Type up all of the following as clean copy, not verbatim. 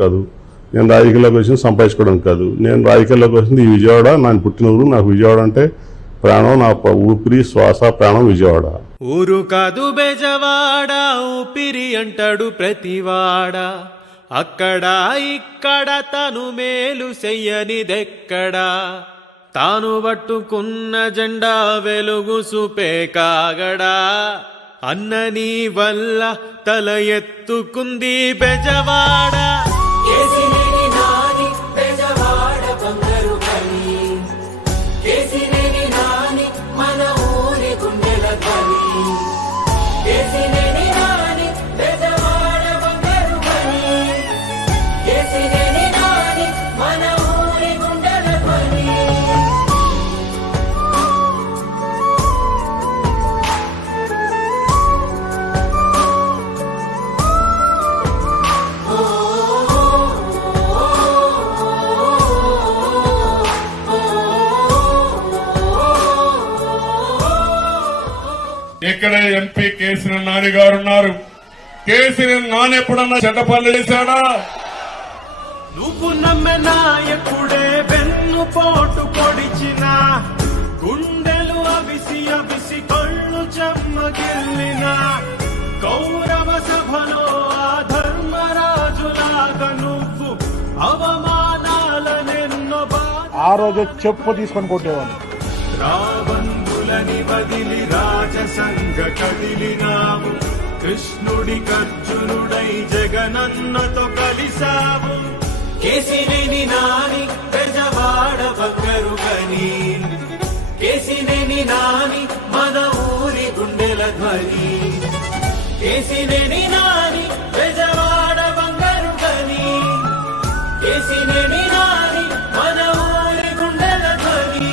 కాదు, నేను రాజకీయాల్లోకి వచ్చింది సంపాదించుకోవడం కాదు. నేను రాజకీయాల్లోకి వచ్చింది ఈ విజయవాడ, నాకు పుట్టిన ఊరు. నాకు విజయవాడ అంటే ప్రాణం, నా ఊపిరి శ్వాస ప్రాణం విజయవాడ. ఊరు కాదు బెజవాడ, ఊపిరి అంటాడు ప్రతివాడ. అక్కడ ఇక్కడ తను మేలు చెయ్యనిదెక్కడా, తాను పట్టుకున్న జెండా వెలుగు చూపే కాగడా. అన్న నీ వల్ల తల ఎత్తుకుంది బెజవాడ. ఇక్కడ ఎంపీ కేసీఆర్ నాని గారు ఉన్నారు. కేసీఆర్ నాని ఎప్పుడన్నా చెడ్డ పనులు చేశాడా? నువ్వు నమ్మె నాయకుడే వెన్ను పోటు పొడిచిన, గుండెలు అవిసి అవిసి కళ్ళు చెమ్మగిల్లిన, కౌరవ సభలో ఆ ధర్మరాజులాగా నువ్వు అవమానాలనెన్నో ఆ రోజు చెప్పు తీసుకొని కొట్టేవాడు. రాబందులని వదిలి రాజసంగ కదిలినావు, కృష్ణుడి కర్జునుడై జగనన్నతో కలిసావు. కేసినేని నాని బెజవాడ బంగారు గని, కేసినేని నాని మన ఊరి గుండెల ధ్వని. కేసినేని నాని బెజవాడ బంగారు గని, కేసినేని నాని మన ఊరి గుండెల ధ్వని.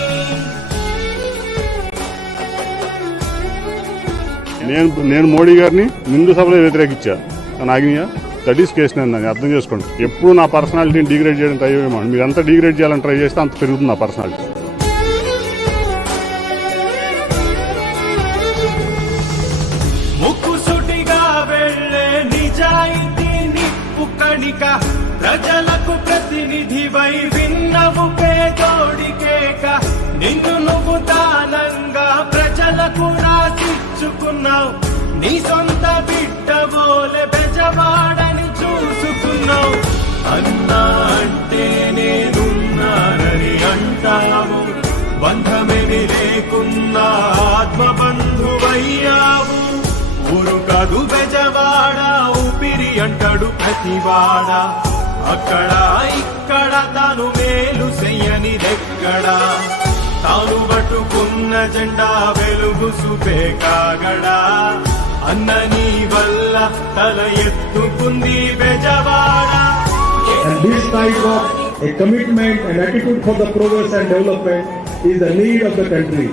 నేను మోడీ గారిని నిండు సభలో వ్యతిరేకించా. నాగినియా దట్ ఈస్ కేసు. నేను అర్థం చేసుకోండి. ఎప్పుడు నా పర్సనాలిటీని డిగ్రేడ్ చేయడం ట్రై చేయమండి. మీరు ఎంత డిగ్రేడ్ చేయాలని ట్రై చేస్తే అంత పెరుగుతుంది నా పర్సనాలిటీ. ముక్కుసూటిగా వెళ్ళే నిజాయితీ నిప్పు కణిక, ప్రజలకు ప్రతినిధివై విన్నవు పేదోడికేక. నిన్ను నువ్వు దానంగా ప్రజలకు రాసిచ్చుకున్నావు, నీ సొంత బిడ్డవోలే బెజవాడని చూసుకున్నావు. అన్నా అంటే నేనున్నానని అంటావు, బంధమేమి లేకున్నా ఆత్మబంధువయ్యావు. ఊరు కాదు బెజవాడ, ఊపిరి అంటాడు ప్రతివాడ. అక్కడ ఇక్కడ తాను మేలు చెయ్యనిదెక్కడా, తాను పట్టుకున్న జెండా వెలుగు చూపే కాగడా. అన్న నీ వల్ల తల ఎత్తుకుంది Bezawada. And this type of a commitment and attitude for the progress and development is the need of the country.